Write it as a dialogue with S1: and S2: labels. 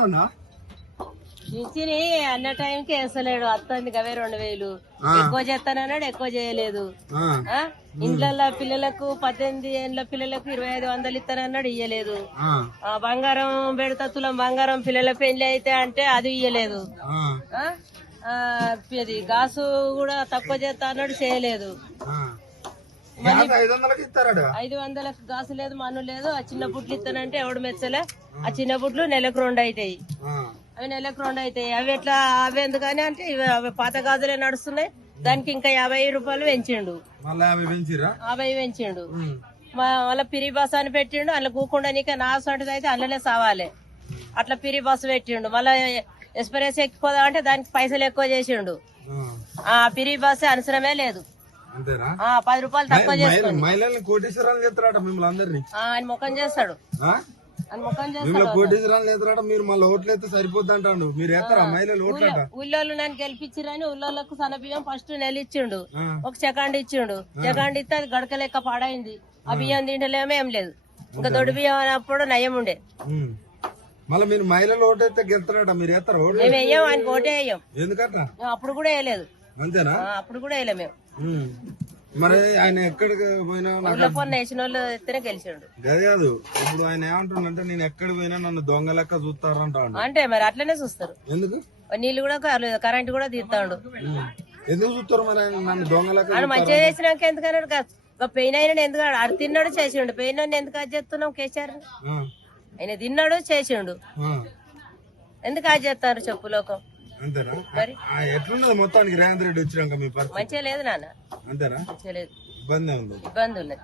S1: అందుతుందా
S2: ఇచ్చిని అన్న టైంకి వేస్తలేడు. వస్తుంది అవే రెండు వేలు. ఎక్కువ చేస్తానన్నాడు ఎక్కువ చేయలేదు. ఇండ్ల పిల్లలకు పద్దెనిమిది ఏళ్ళ పిల్లలకు ఇరవై ఐదు వందలు ఇస్తానన్నాడు ఇయ్యలేదు. బంగారం పెడతా తులం బంగారం పిల్లల పెళ్ళి అయితే అంటే అది ఇయ్యలేదు.
S1: ఆ,
S2: ఆ? ఆ, ఇది గాసు కూడా తక్కువ చేస్తా అన్నాడు చేయలేదు
S1: ఐదు వందలకి
S2: గాసు లేదు మన్ను లేదు. ఆ చిన్న బుట్లు ఇస్తానంటే ఎవడు మెచ్చలే? ఆ చిన్న బుట్లు నెలకు రెండు అవుతాయి అవి నెలకు రెండు అవుతాయి అవి ఎట్లా అవి ఎందుకని అంటే ఇవి అవి పాత గాజులే నడుస్తున్నాయి. దానికి ఇంకా యాభై రూపాయలు పెంచిండు.
S1: యాభై
S2: పెంచిండు. మళ్ళీ పిరి బస్ అని పెట్టిండు. అందులో కూకుండా నీకే నా సొంటిది అయితే అందులోనే సావాలి. అట్లా పిరి బస్సు పెట్టిండు. మళ్ళీ ఎక్స్ప్రెస్ ఎక్కిపోదా అంటే దానికి పైసలు ఎక్కువ చేసిండు.
S1: ఆ,
S2: పిరి బస్సు అవసరమే లేదు.
S1: అంతేనా?
S2: ఆ పది రూపాయలు తక్కువ చేసుకుంది
S1: మహిళల్ని కోటేశ్వరాలు చేస్తారట మిమ్మల్ని అందరినీ.
S2: ఆయన ముఖం చేస్తాడు.
S1: మిమ్మల్ని
S2: చేస్తాడు
S1: కోటేశ్వరాలు చేస్తారట మీరు మళ్ళీ ఓట్లు అయితే సరిపోద్ది అంటాడు మీరు వేస్తారా? మహిళలు ఓట్లట.
S2: ఊళ్ళోళ్ళు నన్ను గెలిపించిరని ఊళ్ళోళ్ళకు సన్నబియ్యం ఫస్ట్ నెల ఇచ్చిండు ఒక సెకండ్ ఇచ్చిండు. సెకండ్ ఇస్తే అది గడక లెక్క పాడైంది. ఆ బియ్యం తింటలేమో ఏం లేదు. ఇంకా దొడ్డు బియ్యం అన్నప్పుడు నయం ఉండే.
S1: మళ్ళీ మీరు మహిళలు ఓటు అయితే గెలుస్తారట మీరు వేస్తారా ఓట్లు
S2: మేము వేయం ఆయనకి ఓటే వేయం.
S1: ఎందుకట
S2: మేము అప్పుడు కూడా వేయలేదు.
S1: అంతేనా?
S2: అప్పుడు కూడా వేయలేము మేము.
S1: మరి ఆయన ఎక్కడికి పోయినా
S2: వేసిన వాళ్ళు ఎత్తునే గెలిచిండు.
S1: కాదు. ఇప్పుడు ఆయన ఏమంటుండంటే నేను ఎక్కడికి పోయినా నన్ను దొంగ లెక్క చూస్తారంటాడు
S2: అంటే మరి అట్లనే చూస్తారు.
S1: ఎందుకు?
S2: నీళ్ళు కూడా కరెంట్ కూడా తీస్తాడు.
S1: ఎందుకు చూస్తారు మరి ఆయన నన్ను దొంగ లెక్క
S2: మంచిగా చేసినాక ఎందుకన్నాడు కాదు పెయిన్ అయినా ఎందుకు ఆడు తిన్నాడు చేసిండు. పెయిన్ అని ఎందుకు అది చేస్తున్నాం కేసీఆర్? ఆయన తిన్నాడు చేసిండు. ఎందుకు అది చేస్తారు చెప్పు లోకం?
S1: అంతేనా? ఎట్లున్నది మొత్తానికి రేవంత్ రెడ్డి వచ్చినాక మీ
S2: మంచిగా లేదు నాన్న.
S1: అంతేనా?
S2: మంచిగా లేదు.
S1: ఇబ్బంది ఉంది.
S2: ఇబ్బంది ఉన్నది.